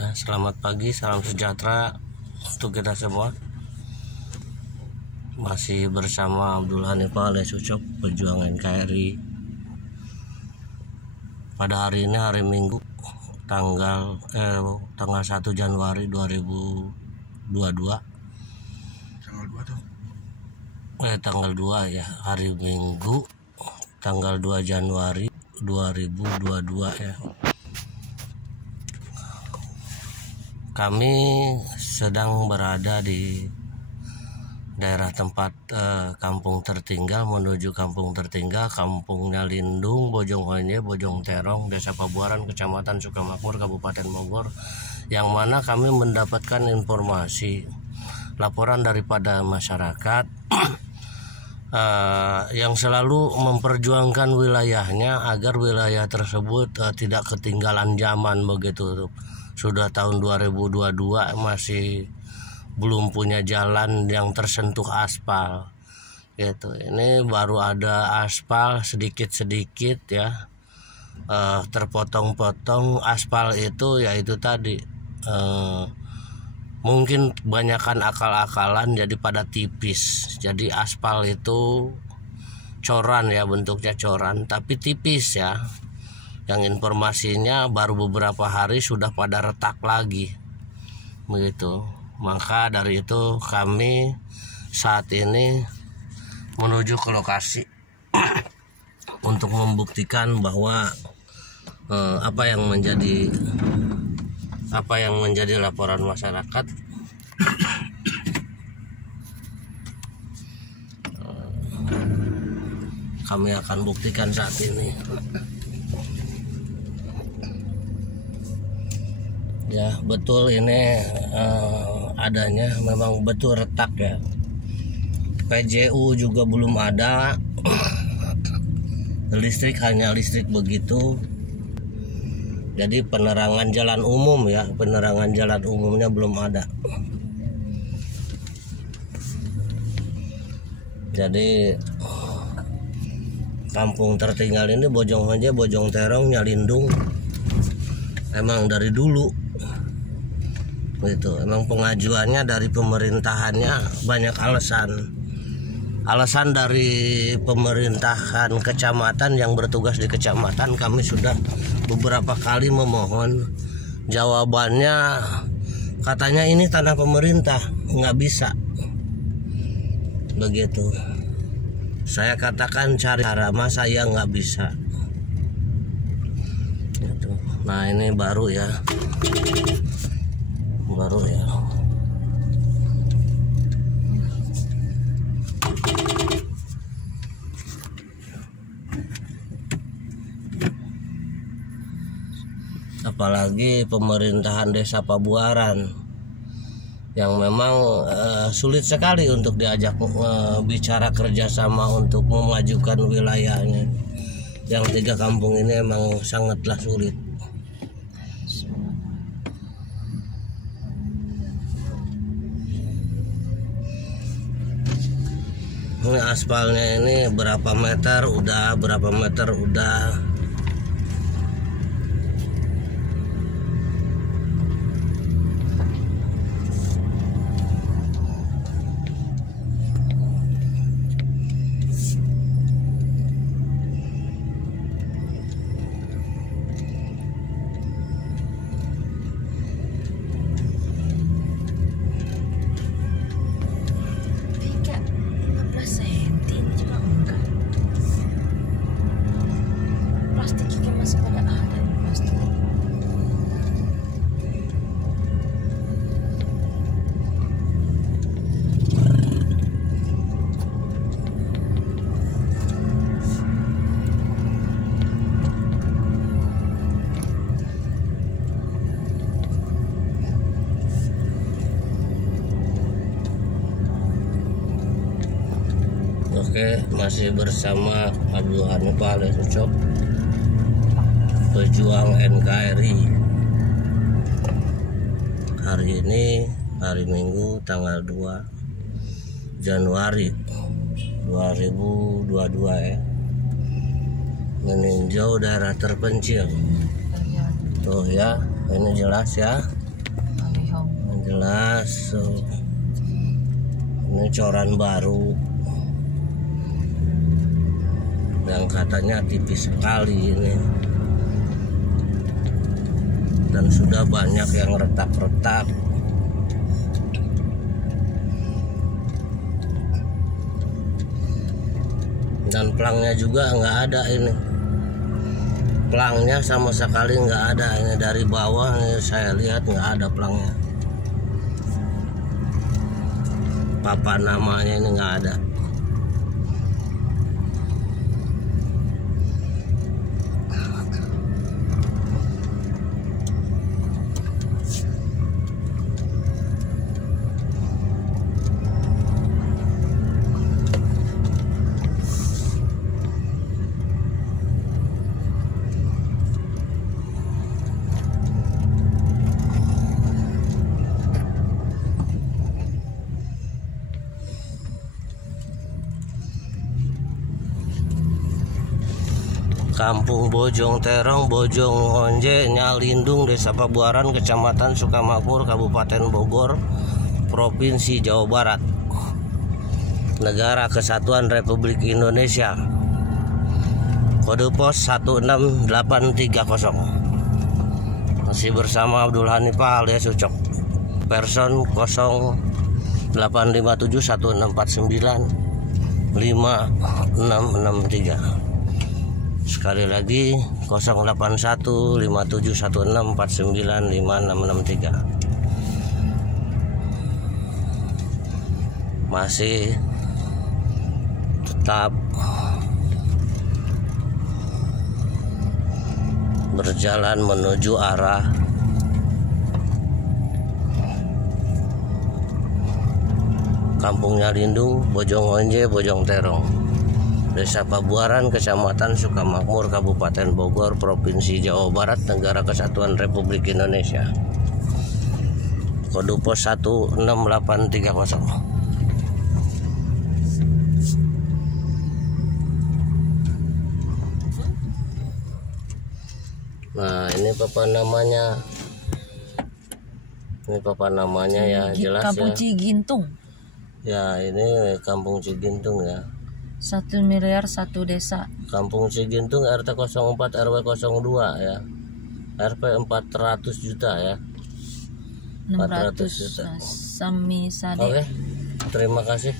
Ya, selamat pagi, salam sejahtera untuk kita semua. Masih bersama Abdul Hanif alias Ucok, pejuang NKRI. Pada hari ini, hari Minggu, tanggal 1 Januari 2022. Tanggal 2 ya, hari Minggu, tanggal 2 Januari 2022 ya. Kami sedang berada di daerah tempat kampung tertinggal menuju kampung tertinggal, kampungnya Lindung, Bojong Bojong Terong, Desa Pabuaran, Kecamatan Sukamakmur, Kabupaten Bogor, yang mana kami mendapatkan informasi laporan daripada masyarakat yang selalu memperjuangkan wilayahnya agar wilayah tersebut tidak ketinggalan zaman begitu. Sudah tahun 2022 masih belum punya jalan yang tersentuh aspal gitu. Ini baru ada aspal sedikit-sedikit ya, terpotong-potong. Aspal itu yaitu tadi mungkin kebanyakan akal-akalan jadi pada tipis. Jadi aspal itu coran ya, bentuknya coran tapi tipis ya. Yang informasinya baru beberapa hari sudah pada retak lagi begitu. Maka dari itu kami saat ini menuju ke lokasi untuk membuktikan bahwa apa yang menjadi laporan masyarakat kami akan buktikan saat ini. Ya betul, ini adanya memang betul retak ya. PJU juga belum ada. Listrik hanya listrik begitu. Jadi penerangan jalan umum ya, penerangan jalan umumnya belum ada. Jadi kampung tertinggal ini Bojong Terong, Lindung emang dari dulu gitu. Emang pengajuannya dari pemerintahannya banyak alasan dari pemerintahan kecamatan yang bertugas di kecamatan. Kami sudah beberapa kali memohon, jawabannya katanya ini tanah pemerintah, nggak bisa begitu. Saya katakan cari cara, masa ya nggak bisa gitu. Nah ini baru ya. Apalagi pemerintahan Desa Pabuaran yang memang sulit sekali untuk diajak bicara kerjasama untuk memajukan wilayahnya. Yang 3 kampung ini emang sangatlah sulit. Ini aspalnya ini berapa meter udah. Oke, masih bersama Abdul Hanif alias Ucok, pejuang NKRI. Hari ini hari Minggu tanggal 2 Januari 2022 ya. Meninjau daerah terpencil. Tuh ya, ini jelas ya. jelas. Ini coran baru yang katanya tipis sekali ini, dan sudah banyak yang retak-retak. Dan pelangnya juga nggak ada ini, pelangnya sama sekali nggak ada. Ini dari bawah nih saya lihat nggak ada pelangnya, papan namanya ini nggak ada. Kampung Bojong Terong, Bojong Onje, Nyalindung, Desa Pabuaran, Kecamatan Sukamakmur, Kabupaten Bogor, Provinsi Jawa Barat, Negara Kesatuan Republik Indonesia. Kode pos 16830. Masih bersama Abdul Hanifah alias Ucok. Person 085716495663. Sekali lagi 081571495663. Masih tetap berjalan menuju arah Kampung Nyalindung, Bojong Onje, Bojong Terong, Desa Pabuaran, Kecamatan Sukamakmur, Kabupaten Bogor, Provinsi Jawa Barat, Negara Kesatuan Republik Indonesia. Kode pos 16830. Nah, ini papan namanya. Ini papan namanya ya, jelas Kampung ya. Cigintung. Ya, ini Kampung Cigintung ya. 1 miliar 1 desa. Kampung Cigintung RT 04 RW 02 ya. RP 400 juta ya. 600 juta. Sami Sade. Oke. Terima kasih.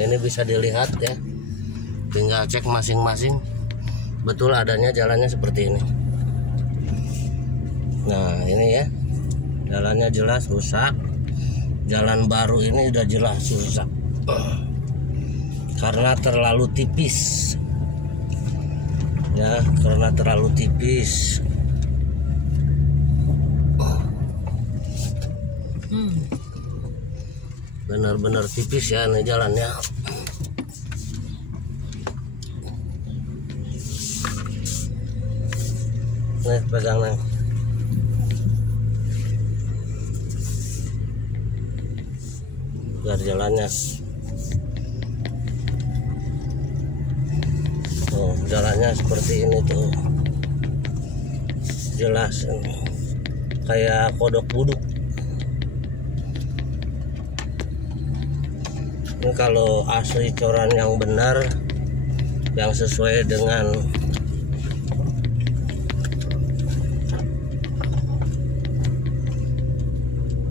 Ini bisa dilihat ya. Tinggal cek masing-masing. Betul adanya jalannya seperti ini. Nah, ini ya. Jalannya jelas rusak. Jalan baru ini udah jelas rusak. Karena terlalu tipis. Ya, karena terlalu tipis. Benar-benar tipis ya ini jalannya. Nih, pegang nih. Biar jalannya. Tuh, jalannya seperti ini tuh. Jelas. Kayak kodok buduk. Ini kalau asli coran yang benar, yang sesuai dengan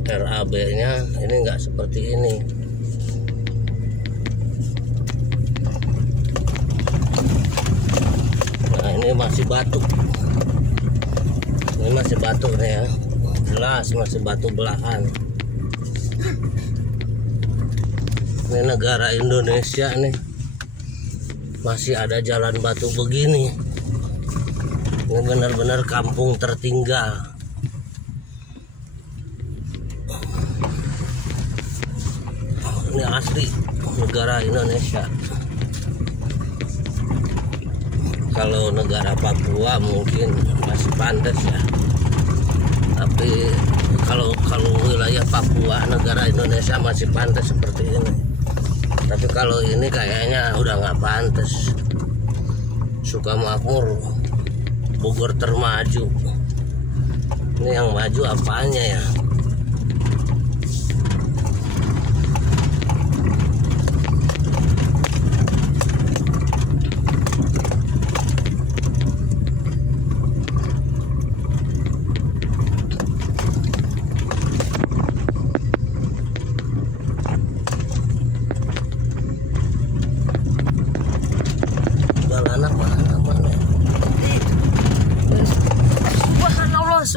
RAB-nya, ini enggak seperti ini. Nah, ini masih batu. Ini masih batu nih ya. Jelas masih batu belahan. Ini negara Indonesia nih, masih ada jalan batu begini. Ini benar-benar kampung tertinggal. Ini asli negara Indonesia. Kalau negara Papua mungkin masih pantas ya. Tapi kalau wilayah Papua, negara Indonesia masih pantas seperti ini. Tapi kalau ini kayaknya udah nggak pantas. Sukamakmur, Bogor termaju. Ini yang maju apanya ya?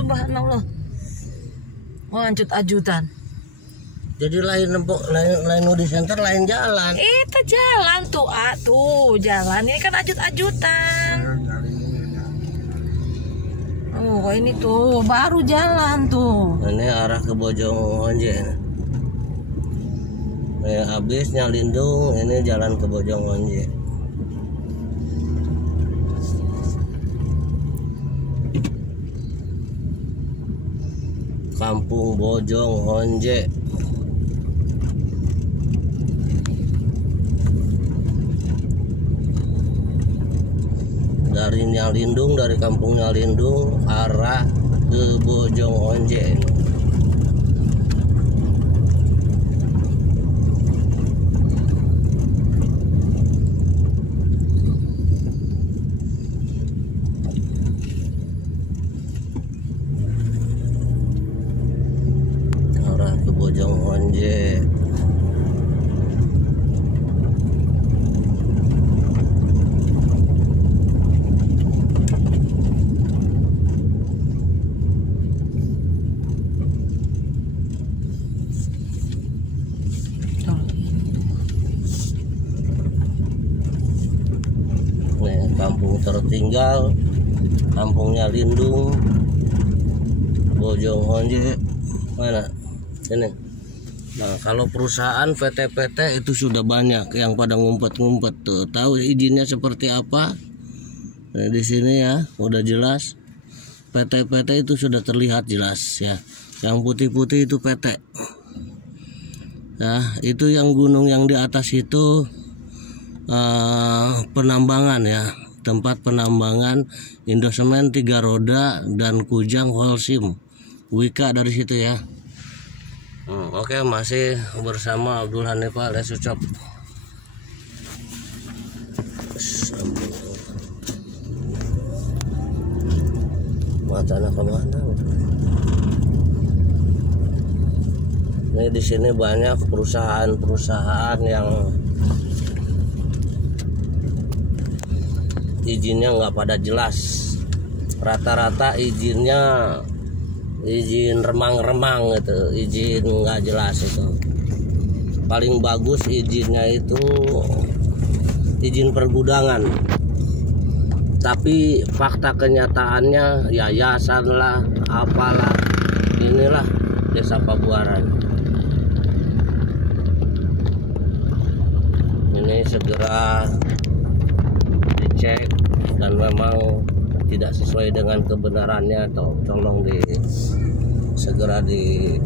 subhanallah. Oh, ancut-ajutan. Jadi lain di center lain jalan. Itu jalan tuh, jalan ini kan ajut-ajutan. Oh, ini tuh baru jalan tuh. Ini arah ke Bojongonje. Habisnya Lindung, ini jalan ke Bojongonje. Kampung Bojongonje. Dari Nyalindung, dari kampung Nyalindung arah ke Bojongonje. Arah ke Bojongonje. Kampung tertinggal, kampungnya Lindung, Bojongonje, mana? Ini. Nah, kalau perusahaan PT-PT itu sudah banyak yang pada ngumpet-ngumpet tuh. Tahu izinnya seperti apa? Nah, di sini ya, udah jelas. PT-PT itu sudah terlihat jelas ya. Yang putih-putih itu PT. Nah, itu yang gunung yang di atas itu penambangan ya. Tempat penambangan Indosemen 3 roda dan Kujang Holcim Wika dari situ ya. Oke, masih bersama Abdul Hanif alias Ucok. Matanya kemana? Ini di sini banyak perusahaan-perusahaan yang izinnya nggak pada jelas. Rata-rata izinnya izin remang-remang gitu, izin nggak jelas itu. Paling bagus izinnya itu izin pergudangan. Tapi fakta kenyataannya yayasan lah, apalah, inilah Desa Pabuaran. Ini segera dicek dan memang tidak sesuai dengan kebenarannya, atau tolong segera dibenahi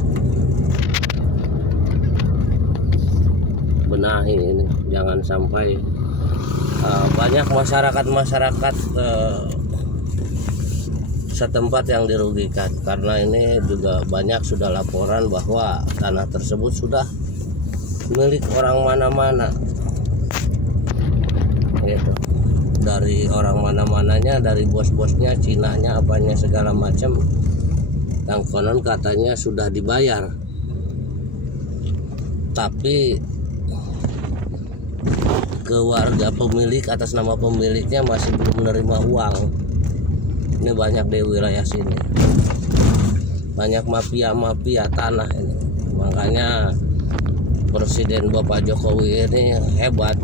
ini, jangan sampai banyak masyarakat setempat yang dirugikan, karena ini juga banyak sudah laporan bahwa tanah tersebut sudah milik orang mana-mana gitu. Dari orang mana-mananya, dari bos-bosnya, Cinanya, apanya segala macam, yang konon katanya sudah dibayar, tapi ke warga pemilik atas nama pemiliknya masih belum menerima uang. Ini banyak di wilayah sini, banyak mafia tanah ini. Makanya Presiden Bapak Jokowi ini hebat.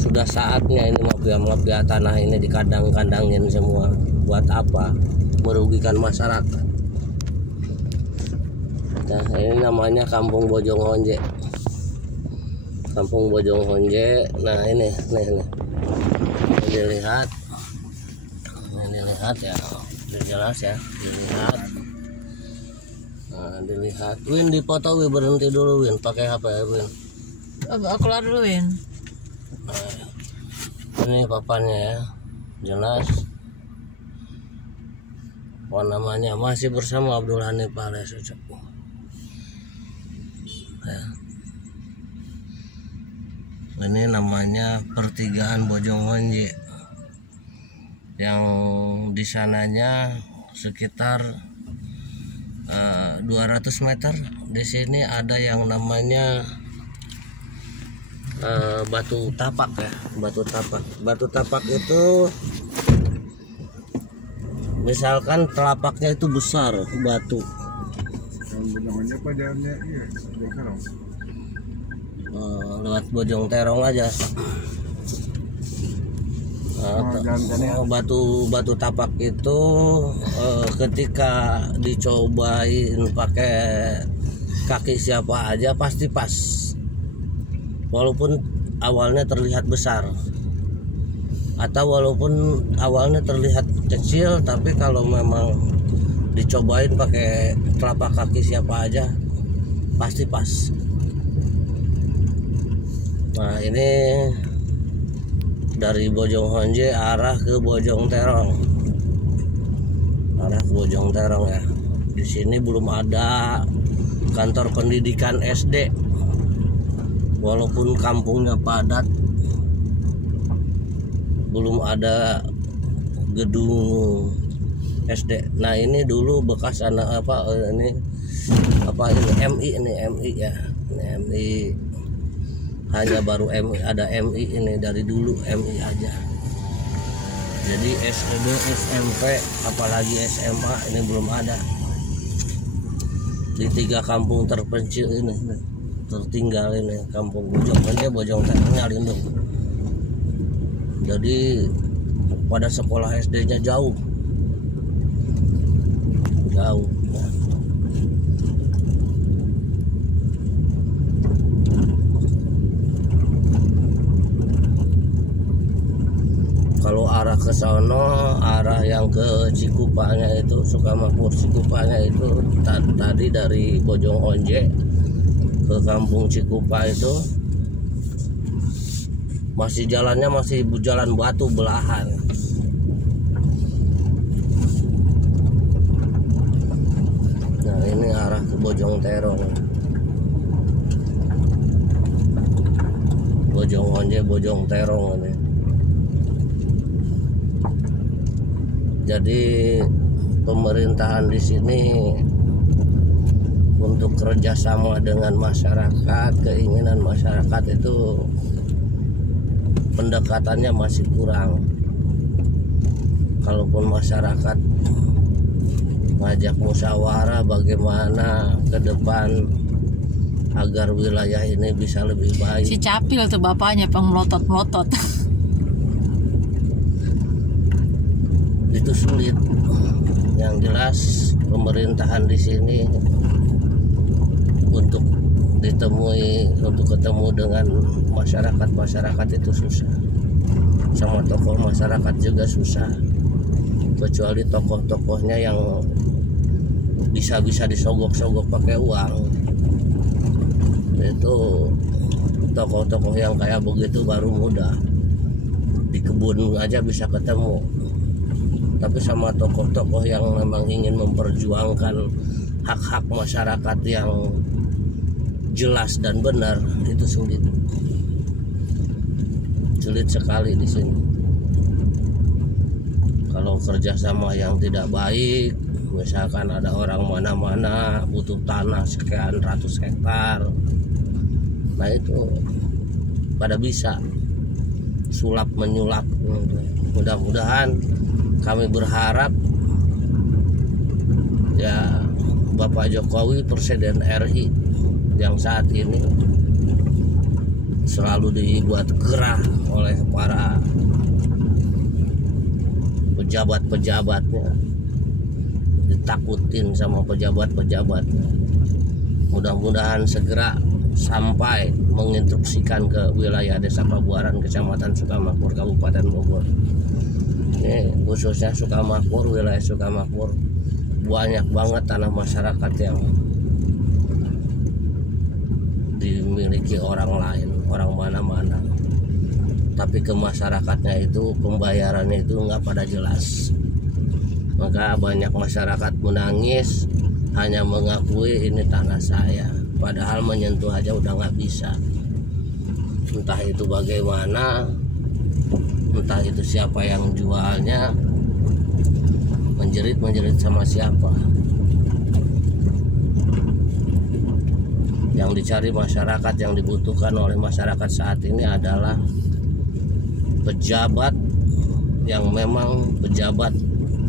Sudah saatnya ini mafia tanah ini dikandang-kandangin semua. Buat apa? Merugikan masyarakat. Nah, ini namanya Kampung Bojongonje. Kampung Bojongonje. Nah, ini dilihat. Ini dilihat ya. Jelas ya, dilihat. Nah, dilihat. Win, dipoto Win, berhenti dulu Win, pakai HP ya Win. Keluar dulu Win. Ini papannya ya, jelas. Namanya masih bersama Abdul Hanif alias Ucok. Ya. Ini namanya pertigaan Bojongonje, yang di sananya sekitar 200 meter. Di sini ada yang namanya batu tapak ya, batu tapak itu Misalkan telapaknya itu besar batu. Namanya apa jalannya? Iya, Lewat Bojong Terong aja. Batu tapak itu ketika dicobain pakai kaki siapa aja pasti pas, walaupun awalnya terlihat besar atau walaupun awalnya terlihat kecil, tapi kalau memang dicobain pakai telapak kaki siapa aja pasti pas. Nah, ini dari Bojong Honje arah ke Bojong Terong. Arah ke Bojong Terong ya. Di sini belum ada kantor pendidikan SD. Walaupun kampungnya padat, belum ada gedung SD. Nah, ini dulu bekas anak ini MI ya. Ini MI. Hanya baru MI, ada MI ini dari dulu MI aja. Jadi SD, SMP, apalagi SMA ini belum ada. Di 3 kampung terpencil ini, tertinggal ini, kampung Bojong aja, Bojong Terongnya lindung. Jadi pada sekolah SD-nya jauh. Ya. Kalau arah ke sono, arah yang ke Cikupanya itu, Sukamakmur Cikupanya itu tadi dari Bojong Honje ke kampung Cikupa itu masih jalannya masih jalan batu belahan. Nah, ini arah ke Bojong Terong. Bojong Honje, Bojong Terong ini. Jadi pemerintahan di sini untuk kerjasama dengan masyarakat, keinginan masyarakat itu pendekatannya masih kurang. Kalaupun masyarakat ngajak musyawarah bagaimana ke depan agar wilayah ini bisa lebih baik. Si Capil tuh bapaknya melotot-melotot. Itu sulit. Yang jelas pemerintahan di sini untuk ketemu dengan masyarakat itu susah. Sama tokoh masyarakat juga susah. Kecuali tokoh-tokohnya yang bisa disogok-sogok pakai uang. Itu tokoh-tokoh yang kayak begitu baru mudah. Di kebun aja bisa ketemu. Tapi sama tokoh-tokoh yang memang ingin memperjuangkan hak-hak masyarakat yang jelas dan benar, itu sulit sekali di sini. Kalau kerjasama yang tidak baik, misalkan ada orang mana-mana butuh tanah sekian ratus hektar, nah itu pada bisa sulap menyulap. Mudah-mudahan kami berharap ya Bapak Jokowi Presiden RI yang saat ini selalu dibuat gerah oleh para pejabat-pejabatnya, ditakutin sama pejabat-pejabatnya. Mudah-mudahan segera sampai menginstruksikan ke wilayah Desa Pabuaran, Kecamatan Sukamakmur, Kabupaten Bogor. Ini khususnya Sukamakmur, wilayah Sukamakmur banyak banget tanah masyarakat yang dimiliki orang lain, orang mana-mana. Tapi ke masyarakatnya itu pembayarannya itu nggak pada jelas. Maka banyak masyarakat menangis hanya mengakui ini tanah saya, padahal menyentuh aja udah nggak bisa. Entah itu bagaimana, entah itu siapa yang jualnya, menjerit sama siapa. Yang dicari masyarakat, yang dibutuhkan oleh masyarakat saat ini adalah pejabat yang memang pejabat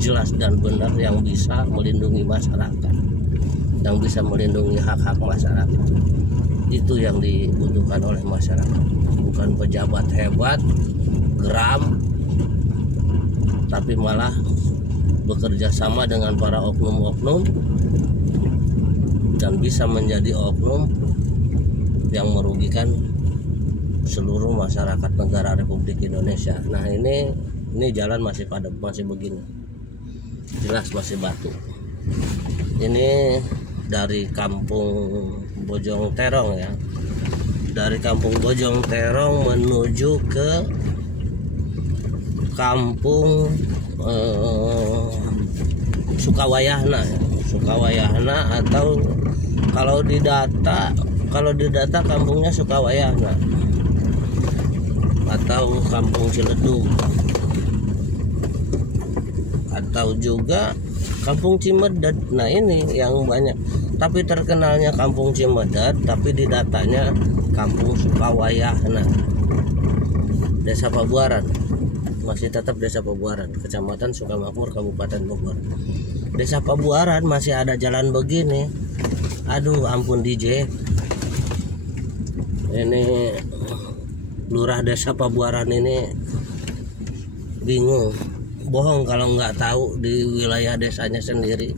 jelas dan benar yang bisa melindungi masyarakat, yang bisa melindungi hak-hak masyarakat. Itu yang dibutuhkan oleh masyarakat, bukan pejabat hebat geram tapi malah bekerja sama dengan para oknum-oknum dan bisa menjadi oknum yang merugikan seluruh masyarakat negara Republik Indonesia. Nah ini jalan masih padat, masih begini, jelas masih batu. Ini dari kampung Bojong Terong ya, dari kampung Bojong Terong menuju ke kampung Sukawayahna ya. Sukawayahna atau kalau didata kampungnya Sukawayahna atau kampung Ciledug atau juga kampung Cimedet. Nah ini yang banyak, tapi terkenalnya kampung Cimedet tapi di datanya kampung Sukawayahna. Desa Pabuaran masih tetap Desa Pabuaran, Kecamatan Sukamakmur, Kabupaten Bogor. Desa Pabuaran masih ada jalan begini. Aduh ampun DJ, ini Lurah Desa Pabuaran ini bingung, bohong kalau nggak tahu di wilayah desanya sendiri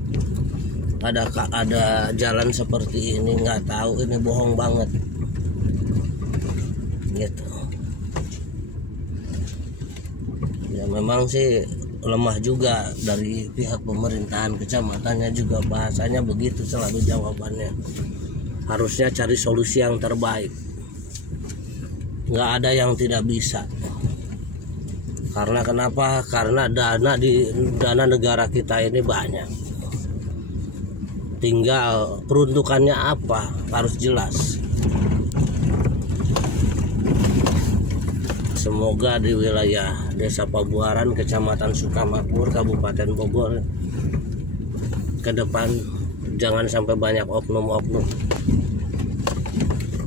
ada jalan seperti ini, nggak tahu, ini bohong banget gitu. Ya memang sih lemah juga dari pihak pemerintahan kecamatannya juga, bahasanya begitu selalu jawabannya. Harusnya cari solusi yang terbaik, nggak ada yang tidak bisa. Karena kenapa? Karena dana negara kita ini banyak, tinggal peruntukannya apa harus jelas. Semoga di wilayah Desa Pabuaran, Kecamatan Sukamakmur, Kabupaten Bogor ke depan jangan sampai banyak oknum-oknum.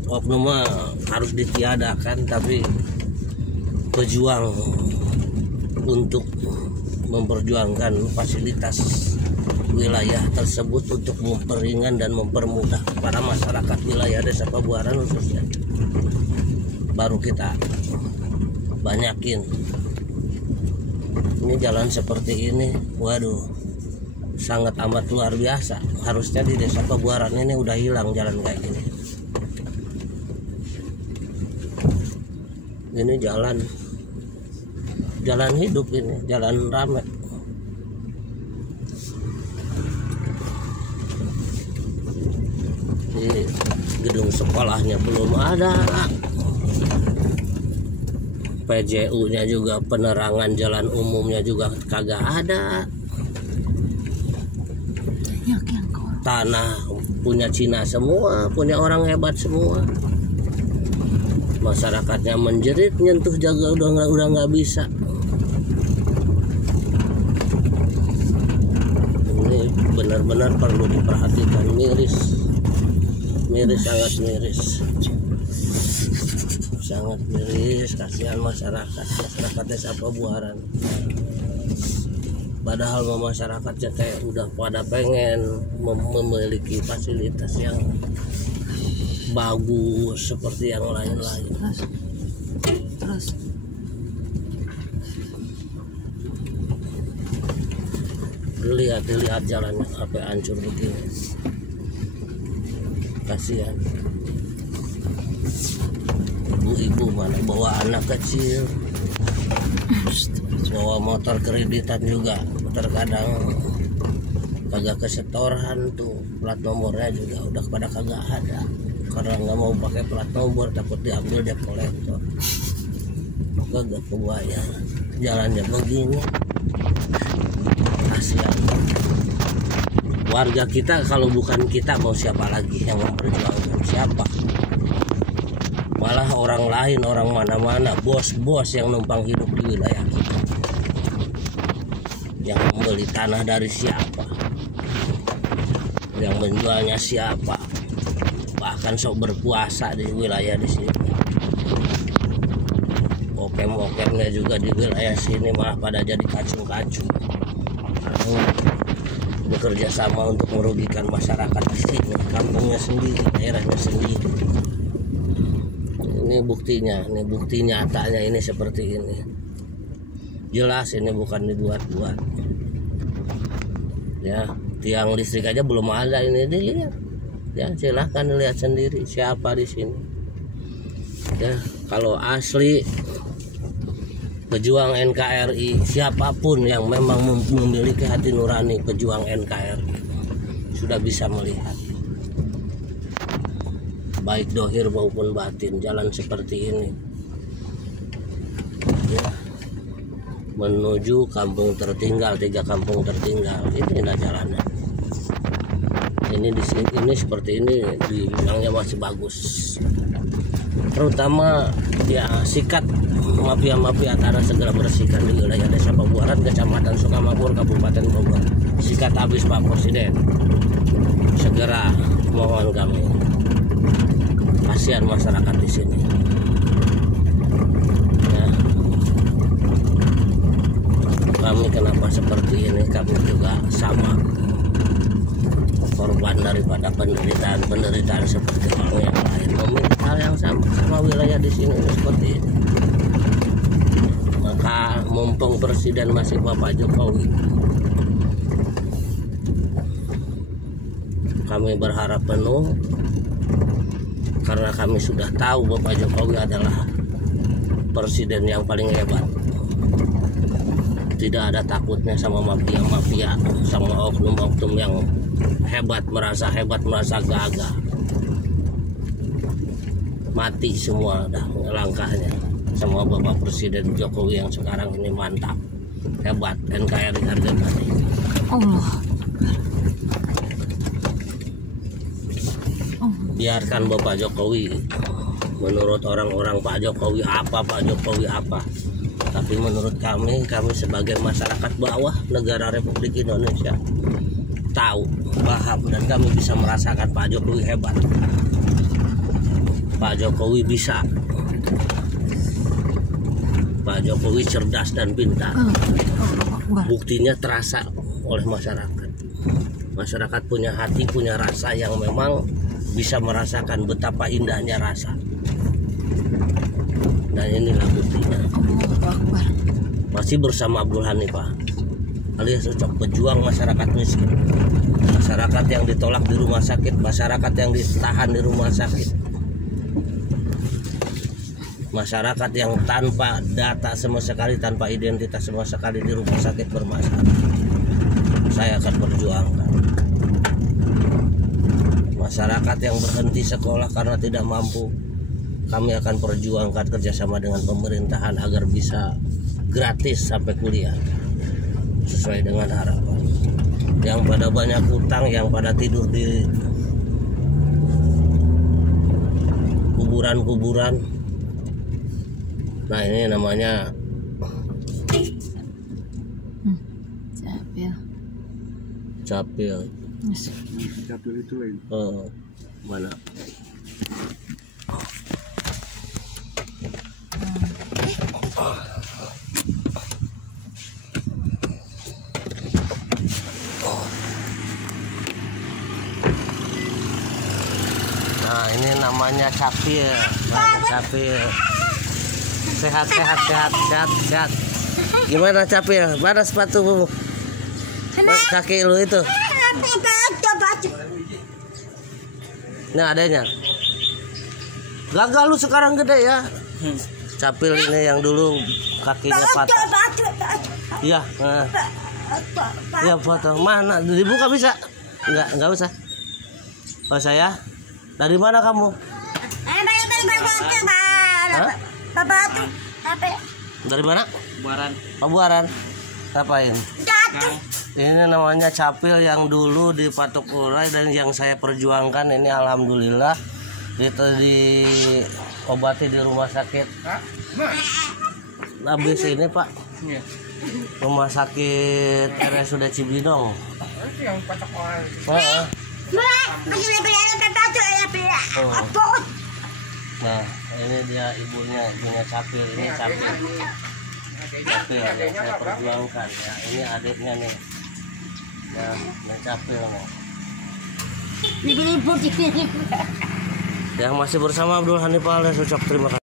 Oknum harus ditiadakan, tapi pejuang untuk memperjuangkan fasilitas wilayah tersebut untuk memperingan dan mempermudah para masyarakat wilayah Desa Pabuaran khususnya, baru kita banyakin. Ini jalan seperti ini, waduh, sangat amat luar biasa. Harusnya di Desa Pabuaran ini udah hilang jalan kayak gini. Ini jalan hidup, ini jalan rame. Ini gedung sekolahnya belum ada, PJU-nya juga, penerangan jalan umumnya juga kagak ada. Tanah punya Cina semua, punya orang hebat semua. Masyarakatnya menjerit, nyentuh jaga udah nggak bisa. Ini benar-benar perlu diperhatikan, miris, sangat miris. Sangat miris, kasihan masyarakat Desa Pabuaran. Padahal masyarakatnya kayak udah pada pengen memiliki fasilitas yang bagus seperti yang lain-lain. Terus Lihat jalannya sampai hancur begini, kasihan. Ibu-ibu mana bawa anak kecil, bawa motor kreditan juga, terkadang kagak kesetoran tuh, plat nomornya juga udah pada kagak ada karena nggak mau pakai plat nomor, takut diambil debt collector. Kagak kebayang jalannya begini, kasihan. Warga kita, kalau bukan kita mau siapa lagi yang memperjuangkan? Siapa? Malah orang lain, orang mana-mana, bos-bos yang numpang hidup di wilayah kita, yang membeli tanah dari siapa, yang menjualnya siapa, bahkan sok berkuasa di wilayah di sini. Okem-okemnya juga di wilayah sini malah pada jadi kacung-kacung. bekerja sama untuk merugikan masyarakat di sini, kampungnya sendiri, daerahnya sendiri. Ini buktinya, ini bukti nyatanya ini seperti ini. Jelas ini bukan dibuat-buat. Ya, tiang listrik aja belum ada, ini dilihat. Ya, silahkan lihat sendiri siapa di sini. Ya, kalau asli pejuang NKRI, siapapun yang memang memiliki hati nurani pejuang NKRI sudah bisa melihat, baik dohir maupun batin, jalan seperti ini ya, menuju kampung tertinggal, 3 kampung tertinggal. Inilah jalannya. Ini di sini, ini seperti ini dibilangnya masih bagus. Terutama ya sikat mafia-mafia tanah segera bersihkan di wilayah Desa Pabuaran, Kecamatan Sukamakmur, Kabupaten Bogor. Sikat habis Pak Presiden. Segera, mohon kami. Kasihan masyarakat di sini. Ya. Kami kenapa seperti ini? Kami juga sama korban daripada penderitaan seperti orang yang lain, memiliki hal yang sama wilayah di sini seperti ini. Maka mumpung presiden masih Bapak Jokowi, kami berharap penuh, karena kami sudah tahu Bapak Jokowi adalah presiden yang paling hebat. Tidak ada takutnya sama mafia-mafia, sama oknum-oknum yang hebat, merasa gagah. Mati semua dah langkahnya sama Bapak Presiden Jokowi yang sekarang ini mantap, hebat, NKRI harga mati. Allah. Biarkan Bapak Jokowi, menurut orang-orang Pak Jokowi apa, tapi menurut kami sebagai masyarakat bawah negara Republik Indonesia tahu, paham, dan kami bisa merasakan Pak Jokowi hebat. Pak Jokowi bisa. Pak Jokowi cerdas dan pintar. Buktinya terasa oleh masyarakat. Masyarakat punya hati, punya rasa yang memang bisa merasakan betapa indahnya rasa. Dan inilah buktinya. Masih bersama Abdul Hanifah, alias Ucok, pejuang masyarakat miskin, masyarakat yang ditolak di rumah sakit, masyarakat yang ditahan di rumah sakit, masyarakat yang tanpa data sama sekali, tanpa identitas sama sekali di rumah sakit bermasalah. Saya akan perjuangkan. Masyarakat yang berhenti sekolah karena tidak mampu, kami akan perjuangkan kerjasama dengan pemerintahan agar bisa gratis sampai kuliah sesuai dengan harapan. Yang pada banyak utang, yang pada tidur di kuburan-kuburan, nah ini namanya capil. Capil itu lain. Mana? Nah ini namanya capil. Capil. Sehat. Gimana capil? Mana sepatu kaki lu itu? Nah adanya. Gagal lu sekarang gede ya. Capil ini yang dulu kakinya patah. Iya. Iya foto. Mana? Dibuka bisa? Enggak usah. Oh saya. Dari mana kamu? Dari mana? Pabuaran. Ngapain? Ini namanya capil yang dulu dipatok urai dan yang saya perjuangkan ini alhamdulillah itu diobati di rumah sakit. Habis ini Pak. Rumah sakit RSUD Cibinong. Nah, ini dia ibunya capil, ini capil yang saya perjuangkan ya. Ini adiknya nih. Ya, capil mau. Libur-libur di sini. Yang masih bersama Abdul Hanif Alias ucap terima kasih.